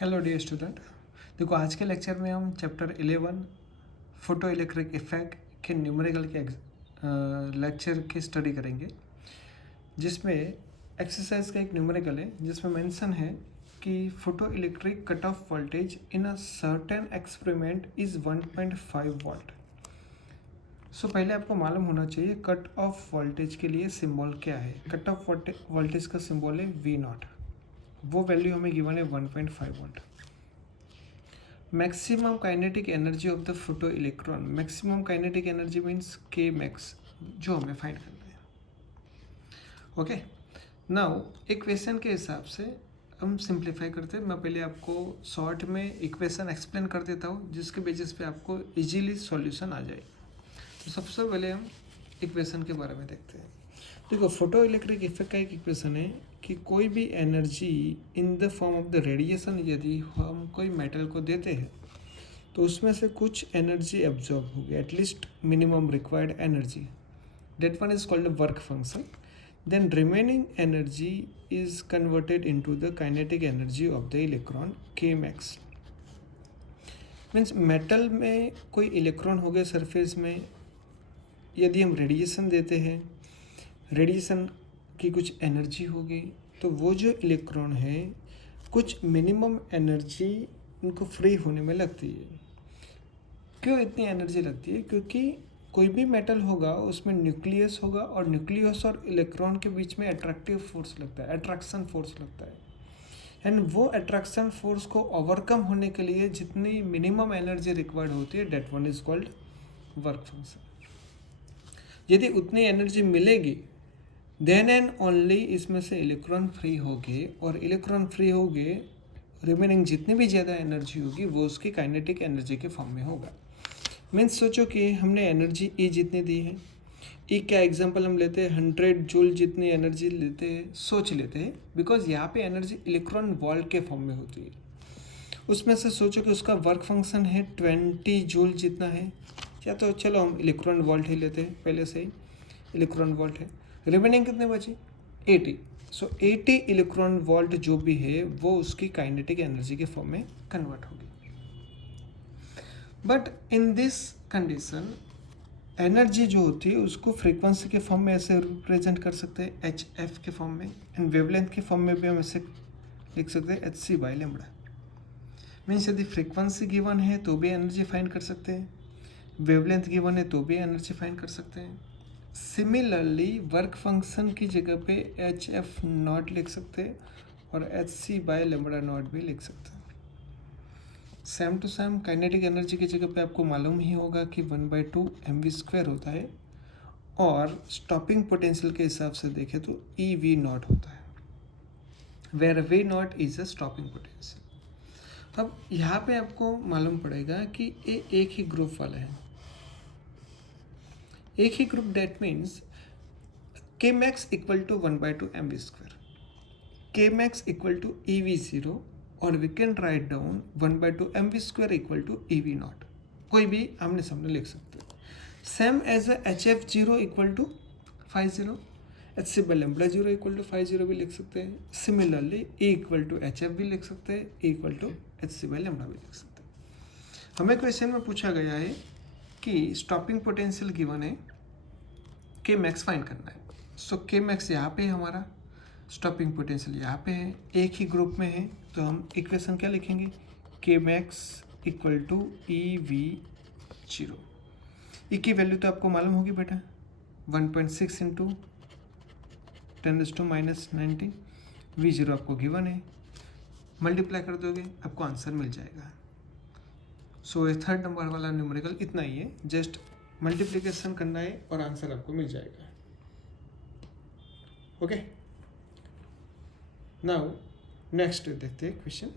Hello dear student. देखो आज के लेक्चर में हम चैप्टर 11 फोटो इलेक्ट्रिक इफेक्ट के न्यूमेरिकल के लेक्चर की स्टडी करेंगे, जिसमें एक्सरसाइज का एक न्यूमेरिकल है जिसमें मेंशन है कि photo electric cut off voltage in a certain experiment is 1.5 volt. So पहले आपको मालूम होना चाहिए कट ऑफ वोल्टेज के लिए सिंबल क्या है। कट ऑफ वोल्टेज का सिंबल है V0। वो वैल्यू हमें गिवन है 1.5 volt. Maximum kinetic energy of the photo electron, maximum kinetic energy means K max, जो हमें फाइंड करना है। ओके, नाउ इक्वेशन के हिसाब से हम सिंप्लीफाई करते हैं। मैं पहले आपको शॉर्ट में इक्वेशन एक्सप्लेन कर देता हूँ जिसके बेसिस पे आपको इजीली सॉल्यूशन आ जाए। तो सबसे पहले हम इक्वेशन के बारे में देखते हैं। देखो फोटो इलेक्ट्रिक इफेक्ट का एक इक्वेशन है कि कोई भी energy in the form of the radiation यदि हम कोई मेटल को देते हैं तो उसमें से कुछ एनर्जी एब्जॉर्ब होगी, at least minimum required energy, that one is called work function. Then remaining energy is converted into the kinetic energy of the electron K max. Means metal में कोई इलेक्ट्रॉन हो गए सरफेस में, यदि हम रेडिएशन देते हैं, रेडिएशन की कुछ एनर्जी होगी, तो वो जो इलेक्ट्रॉन है कुछ मिनिमम एनर्जी उनको फ्री होने में लगती है। क्यों इतनी एनर्जी लगती है? क्योंकि कोई भी मेटल होगा उसमें न्यूक्लियस होगा और न्यूक्लियस और इलेक्ट्रॉन के बीच में अट्रैक्टिव फोर्स लगता है, अट्रैक्शन फोर्स लगता है। एंड वो अट्रैक्शन फोर्स को ओवरकम होने के लिए जितनी मिनिमम एनर्जी रिक्वायर्ड होती है, that one is called work function. यदि उतनी एनर्जी मिलेगी देन एंड ओनली इसमें से इलेक्ट्रॉन फ्री होंगे, और इलेक्ट्रॉन फ्री होंगे रिमेनिंग जितनी भी ज़्यादा एनर्जी होगी वो उसकी काइनेटिक एनर्जी के फॉर्म में होगा। मीन्स सोचो कि हमने एनर्जी ई जितनी दी है, ई का एग्जांपल हम लेते हैं 100 जूल जितनी एनर्जी लेते हैं, सोच लेते हैं, बिकॉज यहाँ पे एनर्जी इलेक्ट्रॉन वोल्ट के फॉर्म में होती है। उसमें से सोचो कि उसका वर्क फंक्शन है 20 जूल जितना है, या तो चलो हम इलेक्ट्रॉन वोल्ट ही लेते हैं, पहले से ही इलेक्ट्रॉन वोल्ट है। रिमेनिंग कितने बची? 80। सो 80 इलेक्ट्रॉन वोल्ट जो भी है वो उसकी काइनेटिक एनर्जी के फॉर्म में कन्वर्ट होगी। But in this condition energy जो होती है उसको फ्रीक्वेंसी के फॉर्म में ऐसे रिप्रेजेंट कर सकते हैं, एच एफ के फॉर्म में, एंड वेवलेंथ के फॉर्म में भी हम ऐसे लिख सकते हैं hc/λ। मीन्स यदि फ्रीक्वेंसी गिवन है तो भी एनर्जी फाइंड कर सकते हैं, वेवलेंथ गिवन है तो भी एनर्जी फाइंड कर सकते हैं। सिमिलरली वर्क फंक्शन की जगह पे hf0 लिख सकते हैं और hc/λ0 भी लिख सकते हैं। Same to same kinetic energy की जगह पे आपको मालूम ही होगा कि 1/2 mv² होता है, और स्टॉपिंग पोटेंशियल के हिसाब से देखें तो EV0 होता है, where V0 is a stopping potential. अब यहाँ पे आपको मालूम पड़ेगा कि ये एक ही ग्रुप वाला है, एक ही group, that means K max equal to 1/2 mv², K max equal to EV0, और we can write down 1/2 mv² equal to EV0। कोई भी आमने सामने लिख सकते हैं। Same as a HF0 equal to 50, hc/λ0 equal to 50 भी लिख सकते हैं। Similarly E equal to HF भी लिख सकते हैं, E इक्वल टू hc/λ भी लिख सकते हैं। हमें क्वेश्चन में पूछा गया है कि स्टॉपिंग पोटेंशियल गिवन है, के मैक्स फाइंड करना है। सो के मैक्स यहाँ पे है हमारा, स्टॉपिंग पोटेंशियल यहाँ पे है, एक ही ग्रुप में है, तो हम इक्वेशन क्या लिखेंगे? के मैक्स इक्वल टू EV0। ई की वैल्यू तो आपको मालूम होगी बेटा, 1.6 इंटू 10⁻⁻90। V0 आपको गिवन है, मल्टीप्लाई कर दोगे आपको आंसर मिल जाएगा। सो ये थर्ड नंबर वाला न्यूमेरिकल इतना ही है, जस्ट मल्टीप्लिकेशन करना है और आंसर आपको मिल जाएगा। ओके, नाउ नेक्स्ट देखते हैं क्वेश्चन।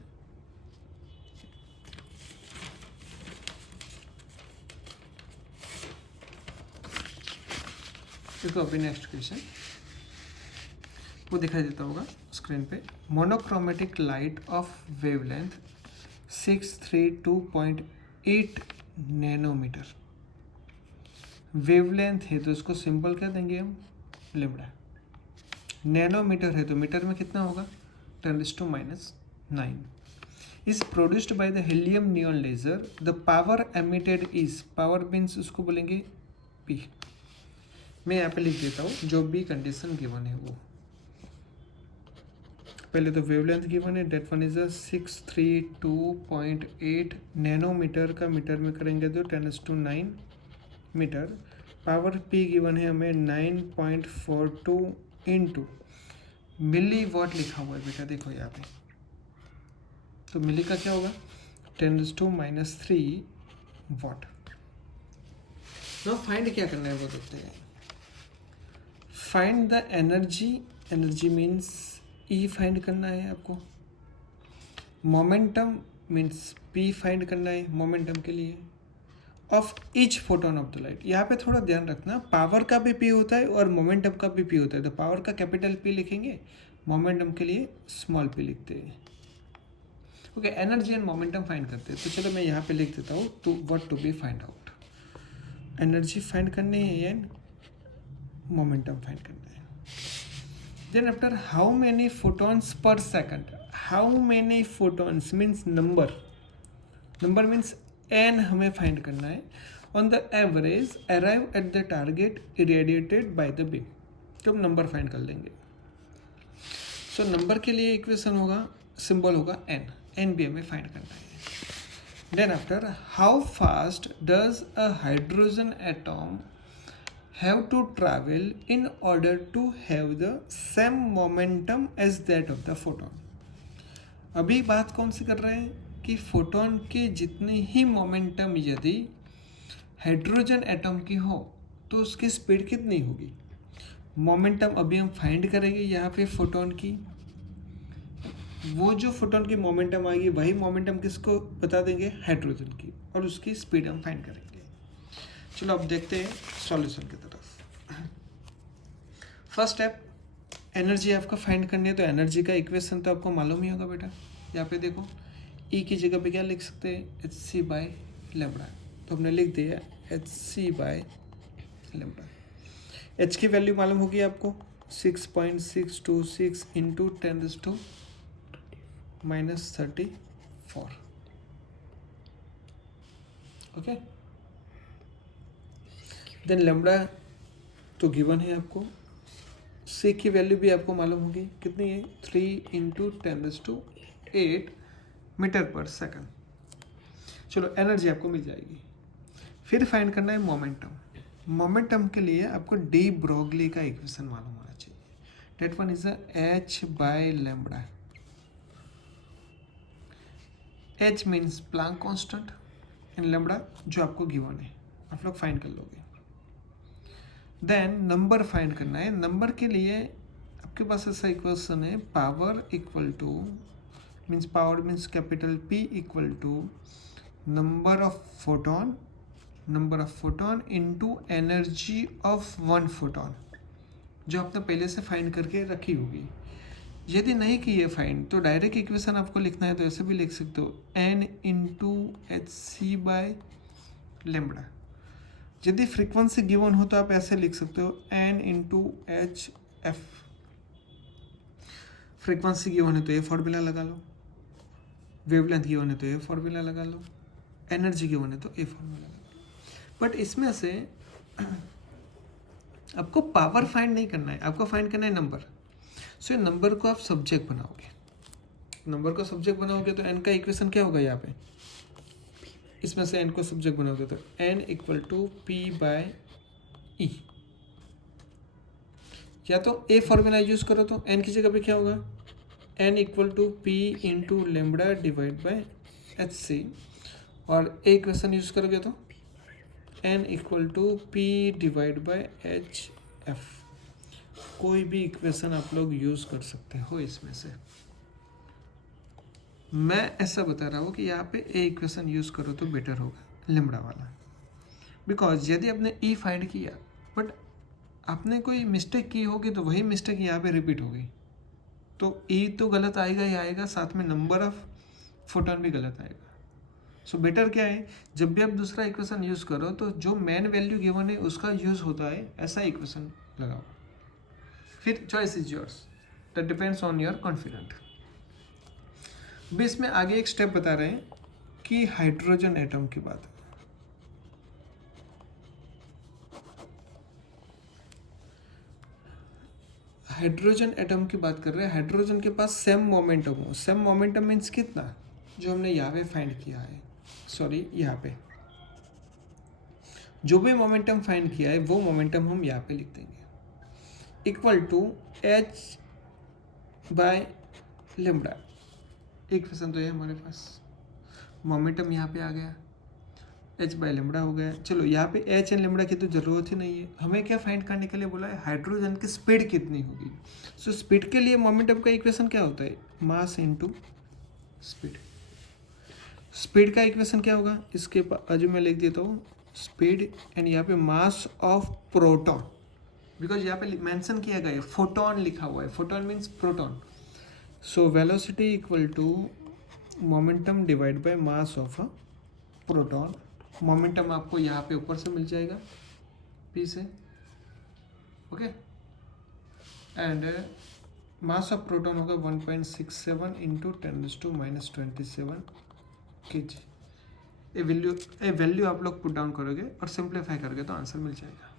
देखो अभी नेक्स्ट क्वेश्चन वो दिखाई देता होगा स्क्रीन पे। Monochromatic light of wavelength 632.8 nanometre wavelength है, तो इसको सिंपल क्या देंगे हम? लेमड़ा। नैनोमीटर है तो मीटर में कितना होगा? 10⁻⁹। Is produced by the helium neon laser, the power emitted is, power means उसको बोलेंगे पी। मैं यहाँ पे लिख देता हूँ जो भी कंडीशन गिवन है वो। पहले तो वेवलेंथ गिवन है, डेट वन इज 632.8 नैनोमीटर का मीटर में करेंगे तो 10⁹ मीटर। पावर पी गिवन है हमें 9.42 इंटू मिली वॉट लिखा हुआ है बेटा, देखो यहाँ पे, तो मिली का क्या होगा 10⁻³ वॉट। नाउ फाइंड क्या करना है वो देखते हैं। Find the energy, energy means E find करना है आपको। मोमेंटम मीन्स पी फाइंड करना है मोमेंटम के लिए, of each photon of the light. यहाँ पे थोड़ा ध्यान रखना, पावर का भी पी होता है और मोमेंटम का भी पी होता है। तो पावर का कैपिटल पी लिखेंगे, मोमेंटम के लिए स्मॉल पी लिखते हैं। Okay, energy and momentum find करते हैं। तो चलो मैं यहाँ पे लिख देता हूँ to what to be find out. Energy find करनी है एंड मोमेंटम फाइंड करना है। Then after how many photons per second? How many photons means number. Number means n हमें find करना है. On the average arrive at the target irradiated by the beam. तो हम number find कर लेंगे. So number के लिए equation होगा, symbol होगा n. n भी हमें find करना है. Then after how fast does a hydrogen atom have to travel in order to have the same momentum as that of the photon. अभी बात कौन सी कर रहे हैं कि फोटोन के जितनी ही मोमेंटम यदि हाइड्रोजन एटम की हो तो उसकी स्पीड कितनी होगी। मोमेंटम अभी हम फाइंड करेंगे यहाँ पे फोटोन की, वो जो फोटोन की मोमेंटम आएगी वही मोमेंटम किसको बता देंगे, हाइड्रोजन की, और उसकी स्पीड हम फाइंड करेंगे। चलो अब देखते हैं सॉल्यूशन की तरफ। फर्स्ट स्टेप, एनर्जी आपको फाइंड करनी है, तो एनर्जी का इक्वेशन तो आपको मालूम ही होगा बेटा। यहाँ पे देखो ई की जगह पे क्या लिख सकते हैं, hc/λ। तो हमने लिख दिया hc/λ। h की वैल्यू मालूम होगी आपको 6.626 इंटू 10⁻34। ओके, देन लैम्बडा तो गिवन है आपको, सी की वैल्यू भी आपको मालूम होगी कितनी है, 3 इंटू 10⁸ मीटर पर सेकंड। चलो एनर्जी आपको मिल जाएगी। फिर फाइंड करना है मोमेंटम। मोमेंटम के लिए आपको डी ब्रोगली का इक्वेशन मालूम होना चाहिए। That one is h/λ। h means Planck constant and lambda जो आपको गिवन है, आप लोग फाइंड कर लोगे। देन नंबर फाइंड करना है। नंबर के लिए आपके पास ऐसा इक्वेशन है, power equal to means power means capital P equal to number of photon into energy of one photon, जो आपने पहले से फाइंड करके रखी होगी। यदि नहीं की है फाइंड तो डायरेक्ट इक्वेशन आपको लिखना है, तो ऐसे भी लिख सकते हो n इंटू hc/λ। यदि फ्रीक्वेंसी गिवन हो तो आप ऐसे लिख सकते हो n into hf। Frequency given है तो ये फॉर्मूला लगा लो, वेवलेंथ गिवन है तो ये फॉर्मूला लगा लो, एनर्जी गिवन है तो ये फॉर्मूला लगा लो। बट इसमें से आपको पावर फाइंड नहीं करना है, आपको फाइंड करना है नंबर। सो नंबर को आप सब्जेक्ट बनाओगे, नंबर को सब्जेक्ट बनाओगे तो n का इक्वेशन क्या होगा, यहाँ पे इसमें से n को सब्जेक्ट बनाओगे तो n इक्वल टू P/E। या तो ए फॉर्मूला यूज करो तो n की जगह पे क्या होगा, n equal to P into lambda divide by hc, और ए इक्वेशन यूज करोगे तो n equal to P divide by hf। कोई भी इक्वेशन आप लोग यूज कर सकते हो इसमें से। मैं ऐसा बता रहा हूँ कि यहाँ पे ए इक्वेशन यूज करो तो बेटर होगा लेमडा वाला, बिकॉज यदि आपने ई फाइंड किया बट आपने कोई मिस्टेक की होगी तो वही मिस्टेक यहाँ पे रिपीट होगी, तो ई तो गलत आएगा ही आएगा, साथ में नंबर ऑफ फोटोन भी गलत आएगा। सो बेटर क्या है, जब भी आप दूसरा इक्वेशन यूज करो तो जो मेन वैल्यू गिवन है उसका यूज होता है, ऐसा इक्वेशन लगाओ। फिर choice is yours, that depends on your confident. भी इसमें आगे एक स्टेप बता रहे हैं कि हाइड्रोजन एटम की बात है। हाइड्रोजन एटम की बात कर रहे हैं। हाइड्रोजन के पास सेम मोमेंटम हो। सेम मोमेंटम मीन्स कितना, जो हमने यहाँ पे फाइंड किया है, सॉरी यहाँ पे जो भी मोमेंटम फाइंड किया है वो मोमेंटम हम यहाँ पे लिख देंगे, equal to h by lambda. एक क्वेश्चन तो है हमारे पास, मोमेंटम यहाँ पे आ गया, h बाय लेमडा हो गया। चलो यहाँ पे h एंड लेमडा की तो ज़रूरत ही नहीं है, हमें क्या फाइंड करने के लिए बोला है, हाइड्रोजन की स्पीड कितनी होगी। सो स्पीड के लिए मोमेंटम का इक्वेशन क्या होता है, मास इनटू स्पीड। स्पीड का इक्वेशन क्या होगा, इसके बाजू में लिख देता हूँ स्पीड एंड यहाँ पे मास ऑफ प्रोटॉन, बिकॉज यहाँ पे मेंशन किया गया है फोटोन लिखा हुआ है, photon means proton. So velocity equal to momentum divide by mass of a proton. Momentum आपको यहाँ पे ऊपर से मिल जाएगा P से, okay. And mass of proton होगा 1.67 इंटू 10⁻⁻27 kg। ये वैल्यू आप लोग पुट डाउन करोगे और सिंप्लीफाई करोगे तो आंसर मिल जाएगा।